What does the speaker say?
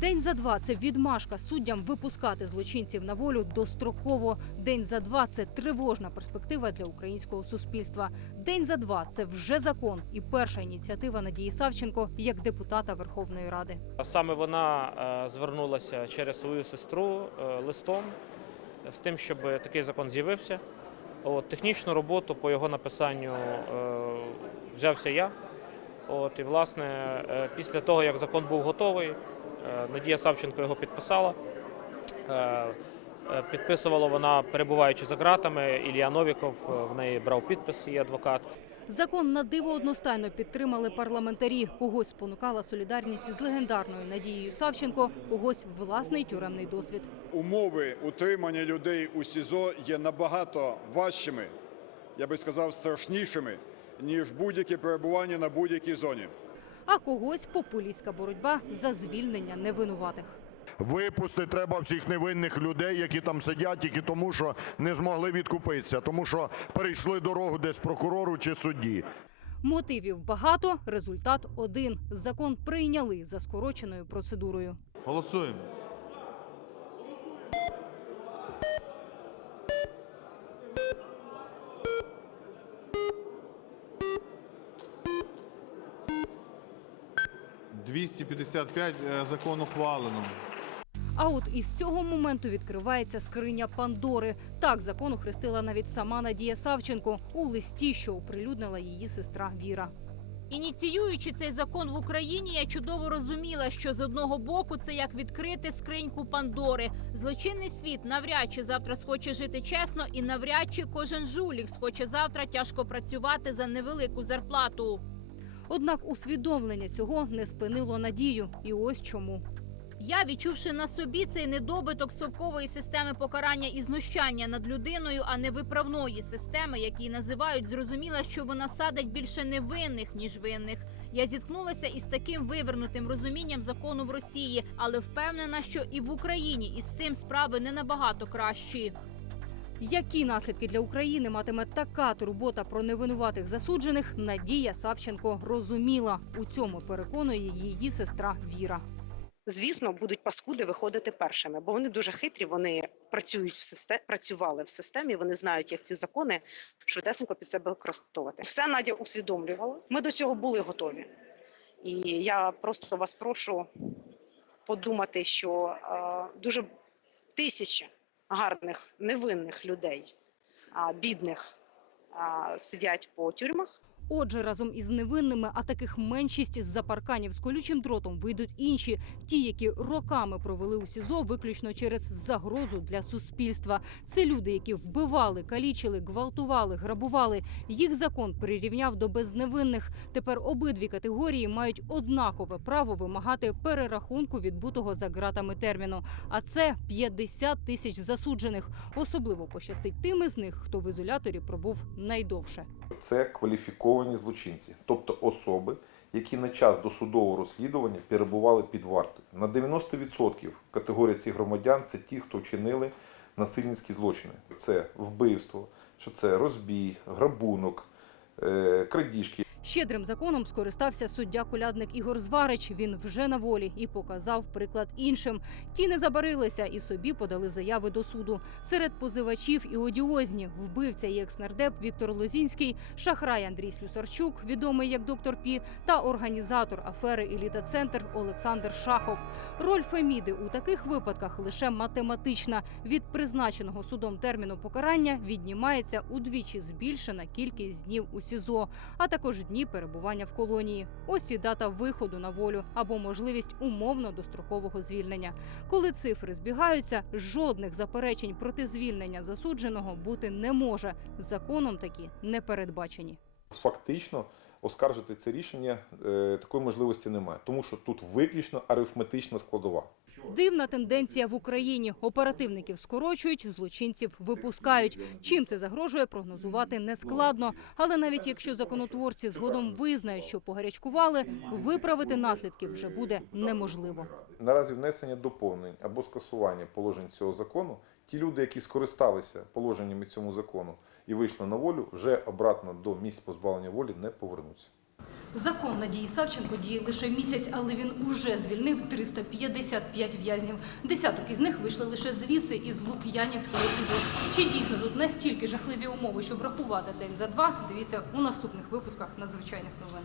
День за два це відмашка суддям випускати злочинців на волю достроково. День за два це тривожна перспектива для українського суспільства. День за два це вже закон і перша ініціатива Надії Савченко як депутата Верховної Ради. Саме вона е, звернулася через свою сестру е, листом з тим, щоб такий закон з'явився. От, технічну роботу по його написанню е, взявся я. От, і, власне, після того, як закон був готовий, Надія Савченко його підписала. Е, е, Підписувала вона, перебуваючи за ґратами. Ілля Новіков е, в неї брав підпис, її адвокат. Закон на диво одностайно підтримали парламентарі. Когось спонукала солідарність з легендарною Надією Савченко, когось власний тюремний досвід. умови утримання людей у СІЗО є набагато важчими, я би сказав, страшнішими, ніж будь-яке перебування на будь-якій зоні. А когось популістська боротьба за звільнення невинуватих. Випусти треба всіх невинних людей, які там сидять, тільки тому, що не змогли відкупитися, тому що перейшли дорогу десь прокурору чи судді. Мотивів багато, результат один. Закон прийняли за скороченою процедурою. Голосуємо. «255 е, закон ухвалено. А от із цього моменту відкривається скриня Пандори. Так закон ухрестила навіть сама Надія Савченко у листі, що оприлюднила її сестра Віра. Ініціюючи цей закон в Україні, я чудово розуміла, що з одного боку це як відкрити скриньку Пандори. Злочинний світ навряд чи завтра схоче жити чесно, і навряд чи кожен жулік схоче завтра тяжко працювати за невелику зарплату. Однак усвідомлення цього не спинило надію. І ось чому. Я, відчувши на собі цей недобиток совкової системи покарання і знущання над людиною, а не виправної системи, які називають, зрозуміла, що вона садить більше невинних ніж винних. Я зіткнулася із таким вивернутим розумінням закону в Росії, але впевнена, що і в Україні із цим справи не набагато кращі. Які наслідки для України матиме така турбота про невинуватих засуджених? Надія Савченко розуміла. У цьому переконує її сестра Віра. звісно, будуть паскуди виходити першими, бо вони дуже хитрі. Вони працюють в системі, працювали в системі. Вони знають, як ці закони швидесенько під себе використовувати. Все Надя усвідомлювала. Ми до цього були готові. І я просто вас прошу подумати, що е, дуже тисячі гарних невинних людей, бідних, сидять по тюрмах. Отже, разом із невинними, а таких меншість з-за парканів з колючим дротом вийдуть інші, ті, які роками провели у СІЗО виключно через загрозу для суспільства. Це люди, які вбивали, калічили, гвалтували, грабували. Їх закон прирівняв до безневинних. Тепер обидві категорії мають однакове право вимагати перерахунку відбутого за ґратами терміну. А це 50 тисяч засуджених. Особливо пощастить тим із них, хто в ізоляторі пробув найдовше. Це кваліфіковані злочинці, тобто особи, які на час досудового розслідування перебували під вартою. На 90% категорія цих громадян це ті, хто вчинили насильницькі злочини. Це вбивство, що це розбій, грабунок, е, крадіжки. Щедрим законом скористався суддя колядник Ігор Зварич. Він вже на волі і показав приклад іншим. Ті не забарилися і собі подали заяви до суду. Серед позивачів і одіозні вбивця і екснардеп Віктор Лозінський, шахрай Андрій Слюсарчук, відомий як доктор Пі, та організатор афери Еліта Центр Олександр Шахов. Роль Феміди у таких випадках лише математична. Від призначеного судом терміну покарання віднімається удвічі збільшена кількість днів у СІЗО, а також дні перебування в колонії. Ось і дата виходу на волю або можливість умовно дострокового звільнення. Коли цифри збігаються, жодних заперечень проти звільнення засудженого бути не може. Законом такі не передбачені. Фактично оскаржити це рішення е, такої можливості немає, тому що тут виключно арифметична складова. Дивна тенденція в Україні. Оперативників скорочують, злочинців випускають. Чим це загрожує, прогнозувати нескладно. Але навіть якщо законотворці згодом визнають, що погарячкували, виправити наслідки вже буде неможливо. Наразі внесення доповнень або скасування положень цього закону, ті люди, які скористалися положеннями цього закону і вийшли на волю, вже обратно до місць позбавлення волі не повернуться. Закон Надії Савченко діє лише місяць, але він уже звільнив 355 в'язнів. Десяток із них вийшли лише звідси із Лук'янівського СІЗО. Чи дійсно тут настільки жахливі умови, щоб рахувати день за два? Дивіться у наступних випусках надзвичайних новин.